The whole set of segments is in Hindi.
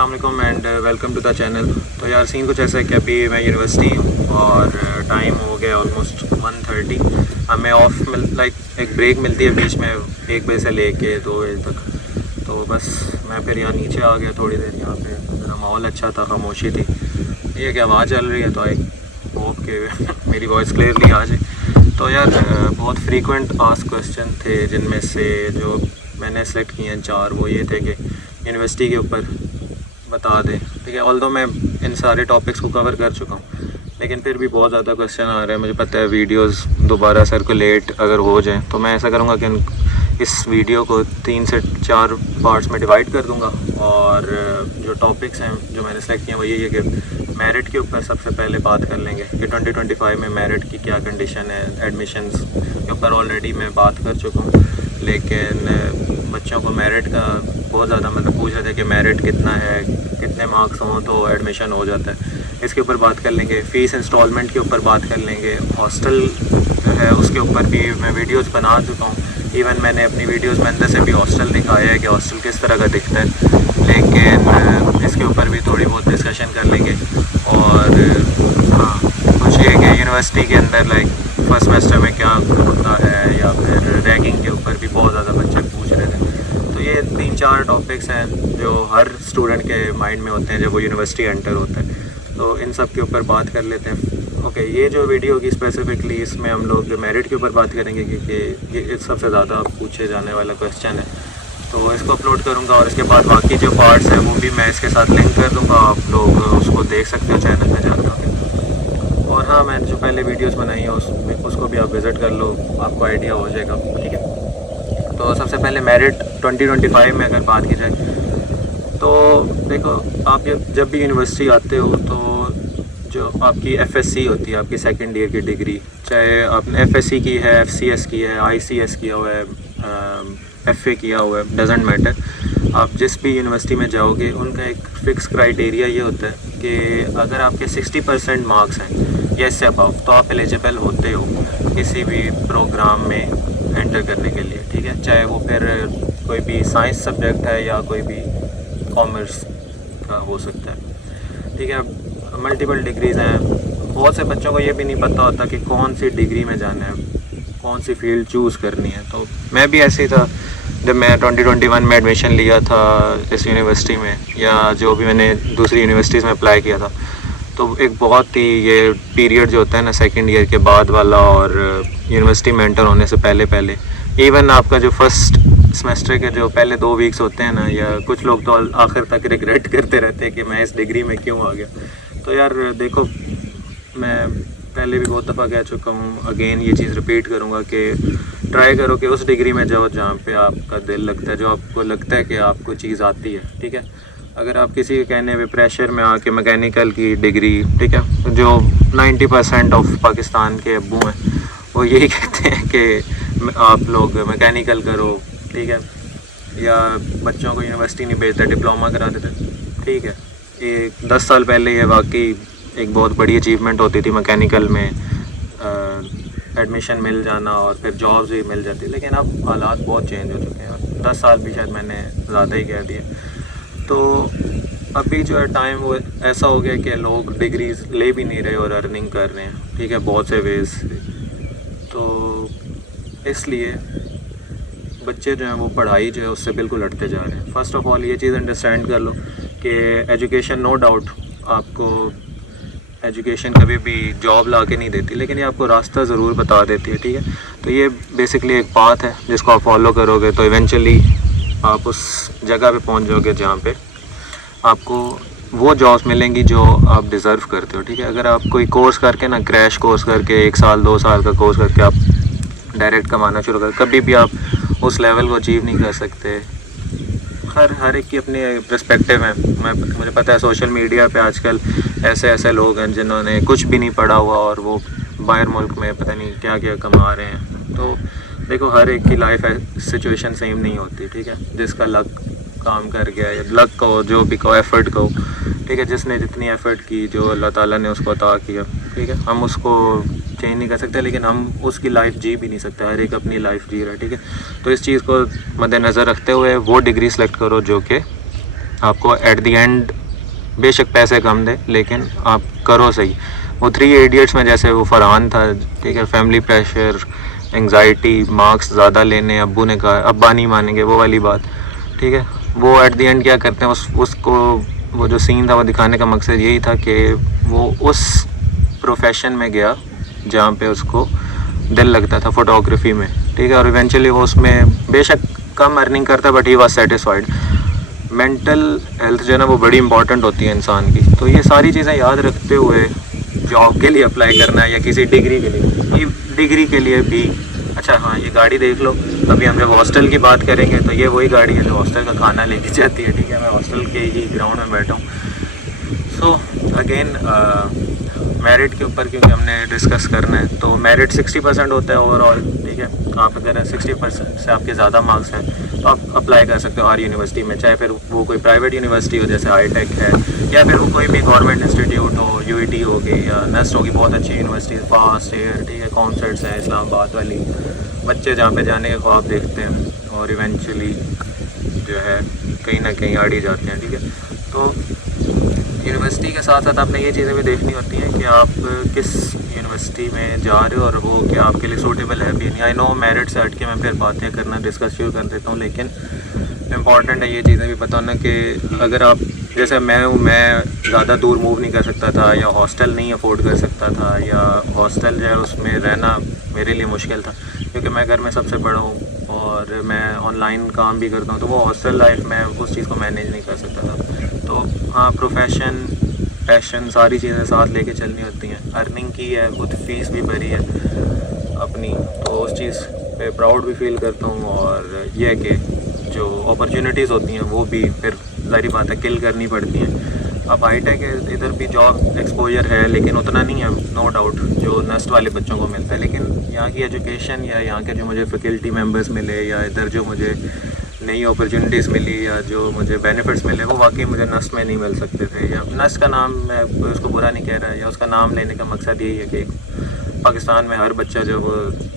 अस्सलाम वालेकुम and welcome to the channel. तो यार सीन कुछ ऐसा है कि अभी मैं यूनिवर्सिटी हूँ और टाइम हो गया ऑलमोस्ट 1:30। हमें ऑफ लाइक एक ब्रेक मिलती है बीच में 1 बजे से लेके 2 बजे तक। तो बस मैं फिर यहाँ नीचे आ गया थोड़ी देर। यहाँ पे ज़रा माहौल अच्छा था, खामोशी थी। ये क्या आवाज़ चल रही है तो आई होप कि मेरी वॉइस क्लियरली आ जाए। तो यार बहुत फ्रीक्वेंट आस्क क्वेश्चन थे जिनमें से जो मैंने सेलेक्ट किए हैं 4, वो ये थे कि यूनिवर्सिटी के ऊपर बता दें। ठीक है, ऑल्दो मैं इन सारे टॉपिक्स को कवर कर चुका हूँ, लेकिन फिर भी बहुत ज़्यादा क्वेश्चन आ रहे हैं। मुझे पता है वीडियोस दोबारा सर्कुलेट अगर हो जाएं तो मैं ऐसा करूँगा कि इस वीडियो को 3 से 4 पार्ट्स में डिवाइड कर दूँगा। और जो टॉपिक्स हैं जो मैंने सेलेक्ट किए हैं वो यही है कि मेरिट के ऊपर सबसे पहले बात कर लेंगे कि 2025 में मेरिट की क्या कंडीशन है। एडमिशन्स के ऊपर ऑलरेडी मैं बात कर चुका हूँ, लेकिन बच्चों को मेरिट का बहुत ज़्यादा मतलब पूछ रहे थे कि मेरिट कितना है, कितने मार्क्स हों तो एडमिशन हो जाता है। इसके ऊपर बात कर लेंगे। फ़ीस इंस्टॉलमेंट के ऊपर बात कर लेंगे। हॉस्टल जो है उसके ऊपर भी मैं वीडियोस बना चुका हूँ। इवन मैंने अपनी वीडियोस में अंदर से भी हॉस्टल दिखाया है कि हॉस्टल किस तरह का दिखता है, लेकिन इसके ऊपर भी थोड़ी बहुत डिस्कशन कर लेंगे। और हाँ, कुछ ये कि यूनिवर्सिटी के अंदर लाइक फर्स्ट सेमेस्टर में क्या होता है, या फिर रैंकिंग के ऊपर भी बहुत ज़्यादा बच्चे पूछ रहे थे। तो ये 3-4 टॉपिक्स हैं जो हर स्टूडेंट के माइंड में होते हैं जब वो यूनिवर्सिटी एंटर होता है। तो इन सब के ऊपर बात कर लेते हैं। ओके, ये जो वीडियो होगी स्पेसिफिकली इसमें हम लोग मेरिट के ऊपर बात करेंगे, क्योंकि ये सबसे ज़्यादा पूछे जाने वाला क्वेश्चन है। तो इसको अपलोड करूँगा और इसके बाद बाकी जो पार्ट्स हैं वो भी मैं इसके साथ लिंक कर दूँगा। आप लोग उसको देख सकते हो चैनल में जाकर। और हाँ, मैंने जो पहले वीडियोस बनाई है उसको भी आप विज़िट कर लो, आपको आइडिया हो जाएगा। ठीक है, तो सबसे पहले मेरिट 2025 में अगर बात की जाए तो देखो, आप जब भी यूनिवर्सिटी आते हो तो जो आपकी एफएससी होती है, आपकी सेकेंड ईयर की डिग्री, चाहे आपने एफएससी की है, एफसीएस की है, आईसीएस किया हुआ है, एफए किया हुआ है, डजेंट मैटर। आप जिस भी यूनिवर्सिटी में जाओगे उनका एक फ़िक्स क्राइटेरिया ये होता है कि अगर आपके 60% मार्क्स हैं या इससे अबव तो आप एलिजिबल होते हो किसी भी प्रोग्राम में एंटर करने के लिए। ठीक है, चाहे वो फिर कोई भी साइंस सब्जेक्ट है या कोई भी कॉमर्स का हो सकता है। ठीक है, मल्टीपल डिग्रीज़ हैं। बहुत से बच्चों को ये भी नहीं पता होता कि कौन सी डिग्री में जाना है, कौन सी फील्ड चूज़ करनी है। तो मैं भी ऐसे ही था जब मैं 2021 में एडमिशन लिया था इस यूनिवर्सिटी में, या जो भी मैंने दूसरी यूनिवर्सिटीज़ में अप्लाई किया था। तो एक बहुत ही ये पीरियड जो होता है ना सेकेंड ईयर के बाद वाला, और यूनिवर्सिटी में एंटर होने से पहले इवन आपका जो फर्स्ट सेमेस्टर के जो पहले 2 वीक्स होते हैं ना, या कुछ लोग तो आखिर तक रिग्रेट करते रहते हैं कि मैं इस डिग्री में क्यों आ गया। तो यार देखो, मैं पहले भी बहुत दफ़ा कह चुका हूँ, अगेन ये चीज़ रिपीट करूँगा कि ट्राई करो कि उस डिग्री में जाओ जहाँ पे आपका दिल लगता है, जो आपको लगता है कि आपको चीज़ आती है। ठीक है, अगर आप किसी के कहने पे प्रेशर में आके मैकेनिकल की डिग्री, ठीक है, जो 90% ऑफ पाकिस्तान के अब्बू हैं वो यही कहते हैं कि आप लोग मैकेनिकल करो, ठीक है, या बच्चों को यूनिवर्सिटी नहीं भेजते, डिप्लोमा करा देते। ठीक है, ये 10 साल पहले ये वाकई एक बहुत बड़ी अचीवमेंट होती थी मैकेनिकल में एडमिशन मिल जाना और फिर जॉब्स भी मिल जाती, लेकिन अब हालात बहुत चेंज हो चुके हैं। और 10 साल भी शायद मैंने ज़्यादा ही कह दिए। तो अभी जो है टाइम वो ऐसा हो गया कि लोग डिग्रीज ले भी नहीं रहे और अर्निंग कर रहे हैं। ठीक है, बहुत से वेज। तो इसलिए बच्चे जो हैं वो पढ़ाई जो है उससे बिल्कुल हटते जा रहे हैं। फ़र्स्ट ऑफ़ ऑल ये चीज़ अंडरस्टैंड कर लो कि एजुकेशन नो डाउट आपको एजुकेशन कभी भी जॉब ला के नहीं देती, लेकिन ये आपको रास्ता ज़रूर बता देती है। ठीक है, तो ये बेसिकली एक पाथ है जिसको आप फॉलो करोगे तो इवेंचुअली आप उस जगह पे पहुंच जाओगे जहाँ पे आपको वो जॉब्स मिलेंगी जो आप डिज़र्व करते हो। ठीक है, अगर आप कोई कोर्स करके ना, क्रैश कोर्स करके 1 साल 2 साल का कोर्स करके आप डायरेक्ट कमाना शुरू कर, कभी भी आप उस लेवल को अचीव नहीं कर सकते। हर एक की अपनी पर्सपेक्टिव है। मुझे पता है सोशल मीडिया पे आजकल ऐसे लोग हैं जिन्होंने कुछ भी नहीं पढ़ा हुआ और वो बाहर मुल्क में पता नहीं क्या क्या कमा रहे हैं। तो देखो, हर एक की लाइफ सिचुएशन सेम नहीं होती। ठीक है, जिसका लक काम कर गया, या लक कहो, जो भी कहो, एफ़र्ट कहो। ठीक है, जिसने जितनी एफ़र्ट की, जो अल्लाह ताला ने उसको अता किया, ठीक है, हम उसको चेंज नहीं कर सकते, लेकिन हम उसकी लाइफ जी भी नहीं सकते। हर एक अपनी लाइफ जी रहा है। ठीक है, तो इस चीज़ को मद्देनज़र रखते हुए वो डिग्री सेलेक्ट करो जो कि आपको एट द एंड बेशक पैसे कम दे लेकिन आप करो सही। वो 3 इडियट्स में जैसे वो फरहान था, ठीक है, फैमिली प्रेशर, एंग्जाइटी, मार्क्स ज़्यादा लेने, अब्बू ने कहा, अब्बा नहीं मानेंगे, वो वाली बात, ठीक है। वो एट द एंड क्या करते हैं, उसको वो जो सीन था वो दिखाने का मकसद यही था कि वो उस प्रोफेशन में गया जहाँ पे उसको दिल लगता था, फ़ोटोग्राफी में, ठीक है, और इवेंचुअली वो उसमें बेशक कम अर्निंग करता but he was satisfied. Mental health जो है ना वो बड़ी इंपॉर्टेंट होती है इंसान की। तो ये सारी चीज़ें याद रखते हुए जॉब के लिए अप्लाई करना है या किसी डिग्री के लिए, डिग्री के लिए भी। अच्छा हाँ, ये गाड़ी देख लो, अभी हम जब हॉस्टल की बात करेंगे तो ये वही गाड़ी है जो हॉस्टल का खाना लेके जाती है, ठीक है। मैं हॉस्टल के ही ग्राउंड में बैठा हूँ। सो अगेन मेरिट के ऊपर क्योंकि हमने डिस्कस करना है, तो मेरिट 60% होता है ओवरऑल, ठीक है। आप अगर 60% से आपके ज़्यादा मार्क्स हैं तो आप अप्लाई कर सकते हो हर यूनिवर्सिटी में, चाहे फिर वो कोई प्राइवेट यूनिवर्सिटी हो जैसे हाईटेक है, या फिर वो कोई भी गवर्नमेंट इंस्टीट्यूट हो, यूईटी होगी या नेस्ट होगी, बहुत अच्छी यूनिवर्सिटी, फास्ट एयर, ठीक है, कॉन्सर्ट्स हैं इस्लामाबाद वाली, बच्चे जहाँ पे जाने के ख्वाब देखते हैं और इवेंचुअली जो है कहीं ना कहीं आड़ ही जाते हैं, ठीक है। तो यूनिवर्सिटी के साथ साथ आपने ये चीज़ें भी देखनी होती हैं कि आप किस यूनिवर्सिटी में जा रहे हो और वो क्या आपके लिए सूटेबल है भी नहीं। आई नो मेरिट से हट के मैं फिर बातें करना डिस्कस शुरू कर देता हूँ, लेकिन इम्पॉर्टेंट है ये चीज़ें भी बताना कि अगर आप जैसे मैं हूँ, मैं ज़्यादा दूर मूव नहीं कर सकता था, या हॉस्टल नहीं अफोर्ड कर सकता था, या हॉस्टल जो है उसमें रहना मेरे लिए मुश्किल था क्योंकि मैं घर में सबसे बड़ा हूँ और मैं ऑनलाइन काम भी करता हूँ, तो वो हॉस्टल लाइफ में उस चीज़ को मैनेज नहीं कर सकता था। तो हाँ, प्रोफेशन, पैशन, सारी चीज़ें साथ लेके चलनी होती हैं। अर्निंग की है, खुद फीस भी भरी है अपनी, तो उस चीज़ पे प्राउड भी फील करता हूँ। और ये है कि जो अपॉर्चुनिटीज़ होती हैं वो भी फिर ज़ाहिर बात है किल करनी पड़ती हैं। अब हाईटेक इधर भी जॉब एक्सपोजर है लेकिन उतना नहीं है, नो डाउट, जो नस्ट वाले बच्चों को मिलता है। लेकिन यहाँ की एजुकेशन या यहाँ के जो मुझे फैकल्टी मेंबर्स मिले या इधर जो मुझे नई अपॉर्चुनिटीज़ मिली या जो मुझे बेनिफिट्स मिले वो वाकई मुझे नस्ट में नहीं मिल सकते थे। या नस्ट का नाम, मैं उसको बुरा नहीं कह रहा, या उसका नाम लेने का मकसद यही है कि पाकिस्तान में हर बच्चा जो वो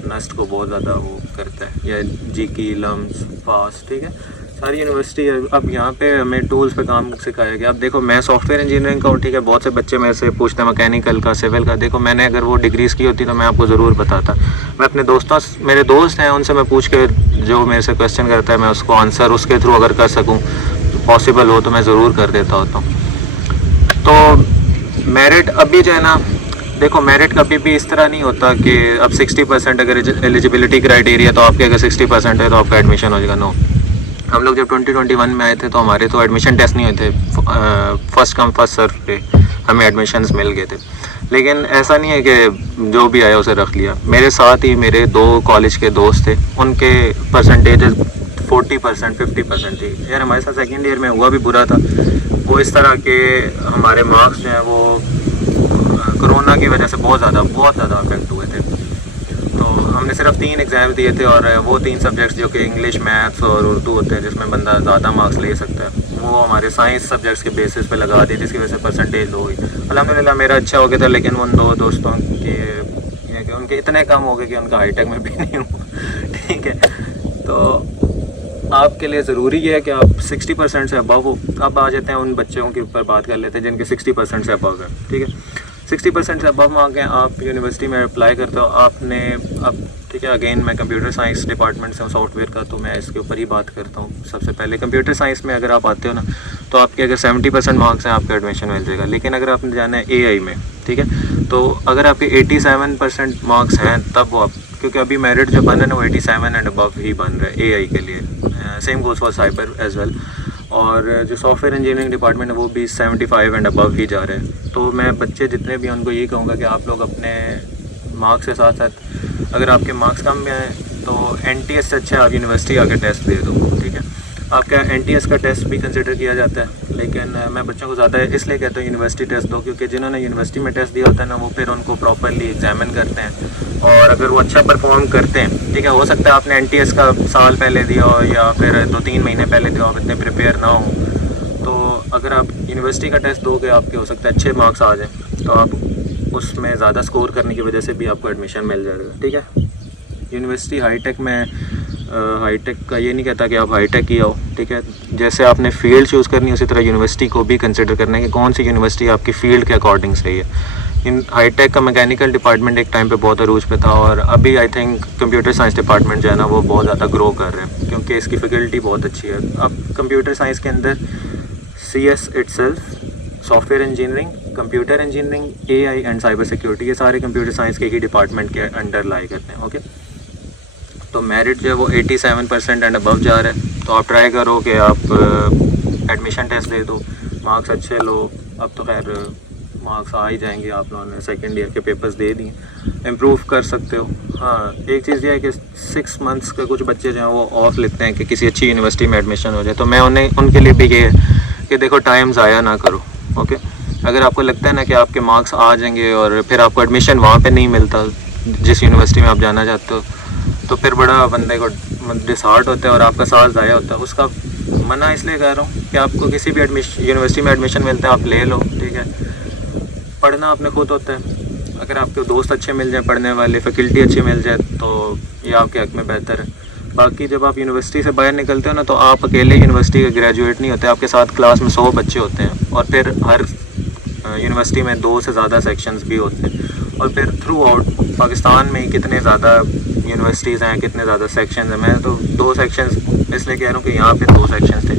नस्ट को बहुत ज़्यादा वो करता है, या जीकी, लम्स, फास्ट, ठीक है, सारी यूनिवर्सिटी है। अब यहाँ पे हमें टूल्स पे काम सिखाया गया। अब देखो मैं सॉफ्टवेयर इंजीनियरिंग का हूँ, ठीक है, बहुत से बच्चे मेरे से पूछते हैं मैकेनिकल का, सिविल का। देखो मैंने अगर वो डिग्रीज़ की होती तो मैं आपको ज़रूर बताता। मैं अपने दोस्तों, मेरे दोस्त हैं उनसे मैं पूछ के, जो मेरे से क्वेश्चन करता है मैं उसको आंसर उसके थ्रू अगर कर सकूँ, पॉसिबल हो तो मैं ज़रूर कर देता होता हूँ। तो मेरिट अभी जो है ना, देखो मेरिट कभी भी इस तरह नहीं होता कि अब 60% अगर एलिजिबिलिटी क्राइटेरिया तो आपके अगर 60% है तो आपका एडमिशन हो जाएगा। नो, हम लोग जब 2021 में आए थे तो हमारे तो एडमिशन टेस्ट नहीं हुए थे, फर्स्ट कम फर्स्ट सर्व पे हमें एडमिशन्स मिल गए थे। लेकिन ऐसा नहीं है कि जो भी आया उसे रख लिया। मेरे साथ ही मेरे 2 कॉलेज के दोस्त थे, उनके परसेंटेजेस 40%, 50% थी। यार हमारे साथ सेकेंड ईयर में हुआ भी बुरा था। वो इस तरह के हमारे मार्क्स जो हैं वो कोरोना की वजह से बहुत ज़्यादा अफेक्ट हुए थे। तो हमने सिर्फ 3 एग्ज़ाम दिए थे और वो 3 सब्जेक्ट्स जो कि इंग्लिश, मैथ्स और उर्दू होते हैं जिसमें बंदा ज़्यादा मार्क्स ले सकता है, वो हमारे साइंस सब्जेक्ट्स के बेसिस पे लगा दिए, जिसकी वजह से परसेंटेज लो हुई। अल्हम्दुलिल्लाह मेरा अच्छा हो गया था, लेकिन उन 2 दोस्तों के उनके इतने कम हो गए कि उनका हाईटेक में भी नहीं हुआ, ठीक है। तो आपके लिए ज़रूरी है कि आप 60% से अबव हो। अब आ जाते हैं उन बच्चों के ऊपर बात कर लेते हैं जिनके 60% से अबव है, ठीक है। 60% से अबव मार्क हैं, आप यूनिवर्सिटी में अप्लाई करते हो, आपने अब, ठीक है, अगेन मैं कंप्यूटर साइंस डिपार्टमेंट से हूँ, सॉफ्टवेयर का, तो मैं इसके ऊपर ही बात करता हूँ। सबसे पहले कंप्यूटर साइंस में अगर आप आते हो ना तो आपके अगर 70% मार्क्स हैं आपका एडमिशन मिल जाएगा। लेकिन अगर आपने जाना है एआई में, ठीक है, तो अगर आपके 87% मार्क्स हैं तब वो आप, क्योंकि अभी मेरिट जो बन रहा है ना वो 87 एंड अबव ही बन रहा है एआई के लिए। Same goes for cyber as well. और जो सॉफ्टवेयर इंजीनियरिंग डिपार्टमेंट है वो भी 75 एंड अबव ही जा रहे हैं। तो मैं बच्चे जितने भी उनको यही कहूँगा कि आप लोग अपने मार्क्स के साथ साथ, अगर आपके मार्क्स कम में हैं तो एनटीएस से अच्छा आप यूनिवर्सिटी आके टेस्ट दे दो, ठीक है। आपका एनटीएस का टेस्ट भी कंसिडर किया जाता है, लेकिन मैं बच्चों को ज़्यादा इसलिए कहता हूँ यूनिवर्सिटी टेस्ट दो, क्योंकि जिन्होंने यूनिवर्सिटी में टेस्ट दिया होता है ना वो फिर उनको प्रॉपरली एग्जामिन करते हैं, और अगर वो अच्छा परफॉर्म करते हैं, ठीक है, हो सकता है आपने एनटीएस का साल पहले दिया हो या फिर 2-3 महीने पहले दिया हो, आप इतने प्रिपेयर ना हो, तो अगर आप यूनिवर्सिटी का टेस्ट दोगे आपके हो सकता है अच्छे मार्क्स आ जाएँ, तो आप उसमें ज़्यादा स्कोर करने की वजह से भी आपको एडमिशन मिल जाएगा, ठीक है। यूनिवर्सिटी हाईटेक में हाईटेक का ये नहीं कहता कि आप हाईटेक ही आओ, ठीक है। जैसे आपने फील्ड चूज़ करनी है उसी तरह यूनिवर्सिटी को भी कंसिडर करना है कि कौन सी यूनिवर्सिटी आपकी फ़ील्ड के अकॉर्डिंग सही है। इन हाईटेक का मैकेनिकल डिपार्टमेंट एक टाइम पे बहुत अरूज पे था और अभी I think computer science department जो है ना वो बहुत ज़्यादा ग्रो कर रहे हैं क्योंकि इसकी फैकल्टी बहुत अच्छी है। अब कंप्यूटर साइंस के अंदर CS itself, software engineering, computer engineering, AI and cyber security, ये सारे कंप्यूटर साइंस के ही डिपार्टमेंट के अंडर लाई करते हैं, ओके। तो मेरिट जो है वो 87% एंड अबव जा रहा है। तो आप ट्राई करो कि आप एडमिशन टेस्ट दे दो, मार्क्स अच्छे लो। अब तो खैर मार्क्स आ ही जाएंगे, आप लोगों ने सेकेंड ईयर के पेपर्स दे दिए, इम्प्रूव कर सकते हो। हाँ, एक चीज़ ये है कि 6 मंथ्स के कुछ बच्चे जो हैं वो ऑफ लिखते हैं कि किसी अच्छी यूनिवर्सिटी में एडमिशन हो जाए। तो मैं उनके लिए भी ये है कि देखो टाइम ज़ाया ना करो, ओके। अगर आपको लगता है ना कि आपके मार्क्स आ जाएंगे और फिर आपको एडमिशन वहाँ पे नहीं मिलता जिस यूनिवर्सिटी में आप जाना चाहते हो, तो फिर बड़ा बंदे को डिसहार्ट होता है और आपका साल ज़ाया होता है। उसका मना इसलिए कर रहा हूँ कि आपको किसी भी यूनिवर्सिटी में एडमिशन मिलता है आप ले लो, ठीक है। पढ़ना आपने खुद होता है। अगर आपके दोस्त अच्छे मिल जाए पढ़ने वाले, फैकल्टी अच्छी मिल जाए तो ये आपके हक़ में बेहतर है। बाकी जब आप यूनिवर्सिटी से बाहर निकलते हो ना तो आप अकेले यूनिवर्सिटी के ग्रेजुएट नहीं होते, आपके साथ क्लास में 100 बच्चे होते हैं और फिर हर यूनिवर्सिटी में 2 से ज़्यादा सेक्शंस भी होते हैं और फिर थ्रू आउट पाकिस्तान में कितने ज़्यादा यूनिवर्सिटीज़ हैं, कितने ज़्यादा सेक्शंस हैं। मैं तो 2 सेक्शंस इसलिए कह रहा हूँ कि यहाँ पे 2 सेक्शंस थे,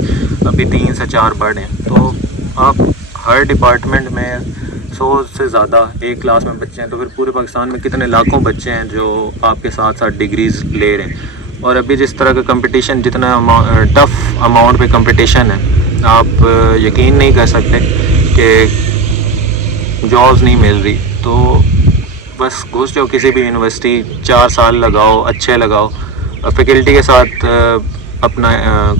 अभी 3 से 4 बढ़ हैं। तो आप हर डिपार्टमेंट में 100 से ज़्यादा एक क्लास में बच्चे हैं, तो फिर पूरे पाकिस्तान में कितने लाखों बच्चे हैं जो आपके साथ साथ डिग्रीज़ ले रहे हैं। और अभी जिस तरह का कंपटीशन, जितना टफ़ अमाउंट पे कंपटीशन है, आप यकीन नहीं कर सकते कि जॉब्स नहीं मिल रही। तो बस घुस जाओ किसी भी यूनिवर्सिटी, 4 साल लगाओ, अच्छे लगाओ, फैकल्टी के साथ अपना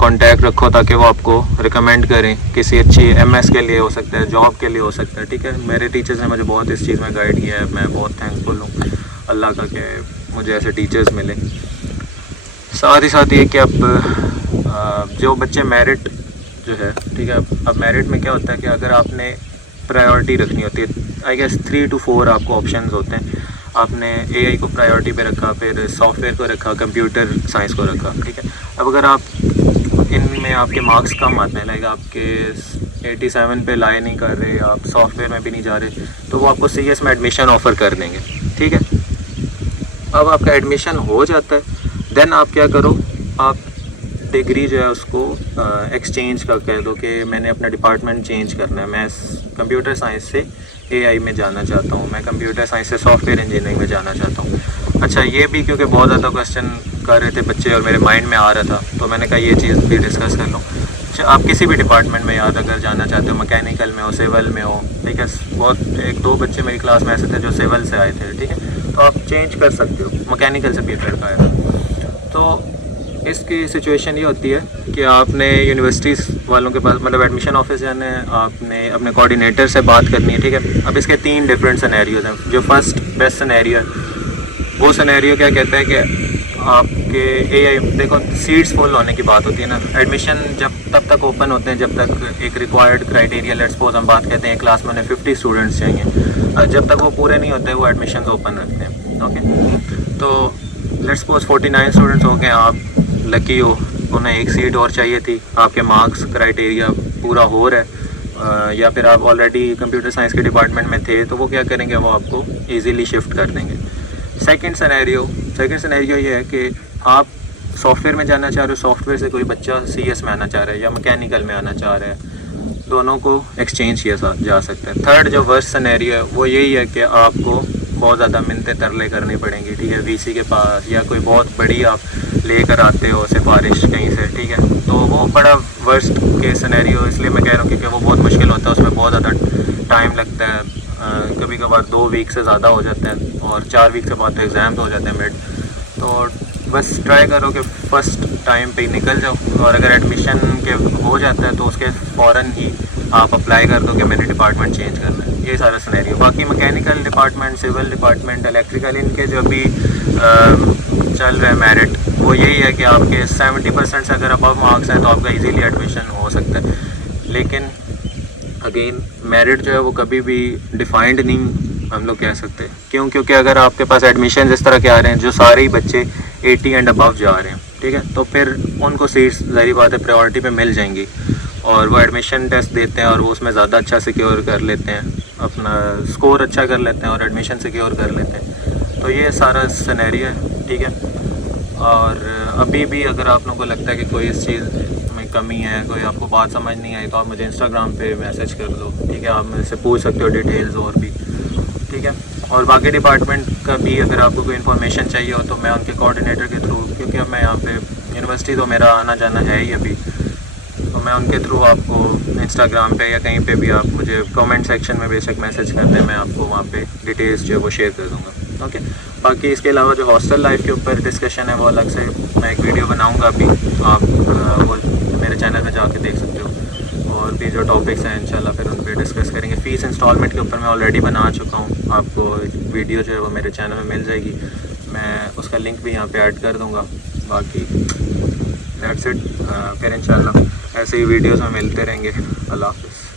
कांटेक्ट रखो ताकि वो आपको रिकमेंड करें किसी अच्छी MS के लिए हो सकता है, जॉब के लिए हो सकता है, ठीक है। मेरे टीचर्स ने मुझे बहुत इस चीज़ में गाइड किया है, मैं बहुत थैंकफुल हूँ अल्लाह का कि मुझे ऐसे टीचर्स मिले। साथ ही साथ ये कि अब जो बच्चे मेरिट जो है, ठीक है, अब मेरिट में क्या होता है कि अगर आपने प्रायोरिटी रखनी होती है, आई गेस 3 to 4 आपको ऑप्शंस होते हैं। आपने AI को प्रायोरिटी पे रखा, फिर सॉफ्टवेयर को रखा, कंप्यूटर साइंस को रखा, ठीक है। अब अगर आप इनमें आपके मार्क्स कम आते हैं, लाइक आपके 87 पे लाई नहीं कर रहे, आप सॉफ्टवेयर में भी नहीं जा रहे, तो वो आपको CS में एडमिशन ऑफ़र कर देंगे, ठीक है। अब आपका एडमिशन हो जाता है, देन आप क्या करो, आप डिग्री जो है उसको एक्सचेंज का कह दो कि मैंने अपना डिपार्टमेंट चेंज करना है, मैं कंप्यूटर साइंस से AI में जाना चाहता हूँ, मैं कंप्यूटर साइंस से सॉफ्टवेयर इंजीनियरिंग में जाना चाहता हूँ। अच्छा, ये भी क्योंकि बहुत ज़्यादा क्वेश्चन कर रहे थे बच्चे और मेरे माइंड में आ रहा था, तो मैंने कहा ये चीज़ भी डिस्कस कर लूँ। अच्छा, आप किसी भी डिपार्टमेंट में याद अगर जाना चाहते हो, मैकेनिकल में हो, सिविल में हो, ठीक है। बहुत 1-2 बच्चे मेरी क्लास में ऐसे थे जो सिविल से आए थे, ठीक है, तो आप चेंज कर सकते हो। मैकेनिकल से भी एक लड़का आया था। तो इसकी सिचुएशन ये होती है कि आपने यूनिवर्सिटीज़ वालों के पास, मतलब एडमिशन ऑफिस जाना है, आपने अपने कोऑर्डिनेटर से बात करनी है, ठीक है। अब इसके 3 डिफरेंट सिनेरियोज़ हैं। जो फर्स्ट बेस्ट सिनेरियो है, वो सिनेरियो क्या कहता है कि आपके AI, देखो सीट्स फुल होने की बात होती है ना, एडमिशन जब तब तक ओपन होते हैं जब तक एक रिक्वायर्ड क्राइटेरिया, लेट्स सपोज हम बात करते हैं क्लास में उन्हें 50 स्टूडेंट्स चाहिए, जब तक वो पूरे नहीं होते वो एडमिशन ओपन रखते हैं, ओके। तो लेट्स सपोज 49 स्टूडेंट्स हो गए, आप लकी हो, उन्हें एक सीट और चाहिए थी, आपके मार्क्स क्राइटेरिया पूरा हो रहा है, या फिर आप ऑलरेडी कंप्यूटर साइंस के डिपार्टमेंट में थे, तो वो क्या करेंगे, वो आपको इजीली शिफ्ट कर देंगे। सेकंड सिनेरियो ये है कि आप सॉफ्टवेयर में जाना चाह रहे हो, सॉफ्टवेयर से कोई बच्चा CS में आना चाह रहा है या मैकेनिकल में आना चाह रहा है, दोनों को एक्सचेंज किया जा सकता है। थर्ड जो वर्स्ट सिनेरियो है वो यही है कि आपको बहुत ज़्यादा मिन्नते तरले करनी पड़ेंगी, ठीक है, VC के पास, या कोई बहुत बड़ी आप लेकर आते हो सिफारिश कहीं से, ठीक है। तो वो बड़ा वर्स्ट केस सिनेरियो इसलिए मैं कह रहा हूँ क्योंकि वो बहुत मुश्किल होता है, उसमें बहुत ज़्यादा टाइम लगता है, कभी कभार 2 वीक से ज़्यादा हो जाता है और 4 वीक के बाद तो एग्ज़ाम्स हो जाते हैं मिड। तो बस ट्राई करो कि फ़र्स्ट टाइम पे ही निकल जाओ, और अगर एडमिशन के हो जाता है तो उसके फ़ौरन ही आप अप्लाई कर दो कि मैंने डिपार्टमेंट चेंज करना है। ये सारा सिनेरियो। बाकी mechanical department, civil department, electrical, इनके जो भी चल रहे मेरिट, वो यही है कि आपके 70% से अगर अबव मार्क्स हैं तो आपका इजीली एडमिशन हो सकता है। लेकिन अगेन मेरिट जो है वो कभी भी डिफाइंड नहीं हम लोग कह सकते, क्योंकि अगर आपके पास एडमिशन इस तरह के आ रहे हैं जो सारे ही बच्चे 80 एंड अबव जा रहे हैं, ठीक है। तो फिर उनको सीट्स ज़ाहिर बात है प्रायोरिटी पे मिल जाएंगी और वो एडमिशन टेस्ट देते हैं और वो उसमें ज़्यादा अच्छा सिक्योर कर लेते हैं, अपना स्कोर अच्छा कर लेते हैं और एडमिशन सिक्योर कर लेते हैं। तो ये सारा सिनेरियो है, ठीक है। और अभी भी अगर आप लोगों को लगता है कि कोई इस चीज़ में कमी है, कोई आपको बात समझ नहीं आई, तो आप मुझे इंस्टाग्राम पे मैसेज कर दो, ठीक है। आप मुझसे पूछ सकते हो डिटेल्स और भी, ठीक है। और बाकी डिपार्टमेंट का भी अगर आपको कोई इन्फॉर्मेशन चाहिए हो तो मैं उनके कोऑर्डिनेटर के थ्रू, क्योंकि अब मैं यहाँ पे यूनिवर्सिटी तो मेरा आना जाना है ही अभी, तो मैं उनके थ्रू आपको इंस्टाग्राम पे या कहीं पे भी आप मुझे कमेंट सेक्शन में बेशक मैसेज कर दें, मैं आपको वहाँ पे डिटेल्स जो है वो शेयर कर दूँगा, ओके। बाकी इसके अलावा जो हॉस्टल लाइफ के ऊपर डिस्कशन है वो अलग से मैं एक वीडियो बनाऊँगा अभी, आप वो मेरे चैनल में जाके देख सकते हो। और भी जो टॉपिक्स हैं इंशाल्लाह फिर उन पर डिस्कस करेंगे। फ़ीस इंस्टॉलमेंट के ऊपर मैं ऑलरेडी बना चुका हूँ, आपको वीडियो जो है वो मेरे चैनल में मिल जाएगी, मैं उसका लिंक भी यहाँ पे ऐड कर दूँगा। बाकी दैट्स इट, फिर इंशाल्लाह ऐसे ही वीडियोस में मिलते रहेंगे। अल्लाह हाफ़िज़।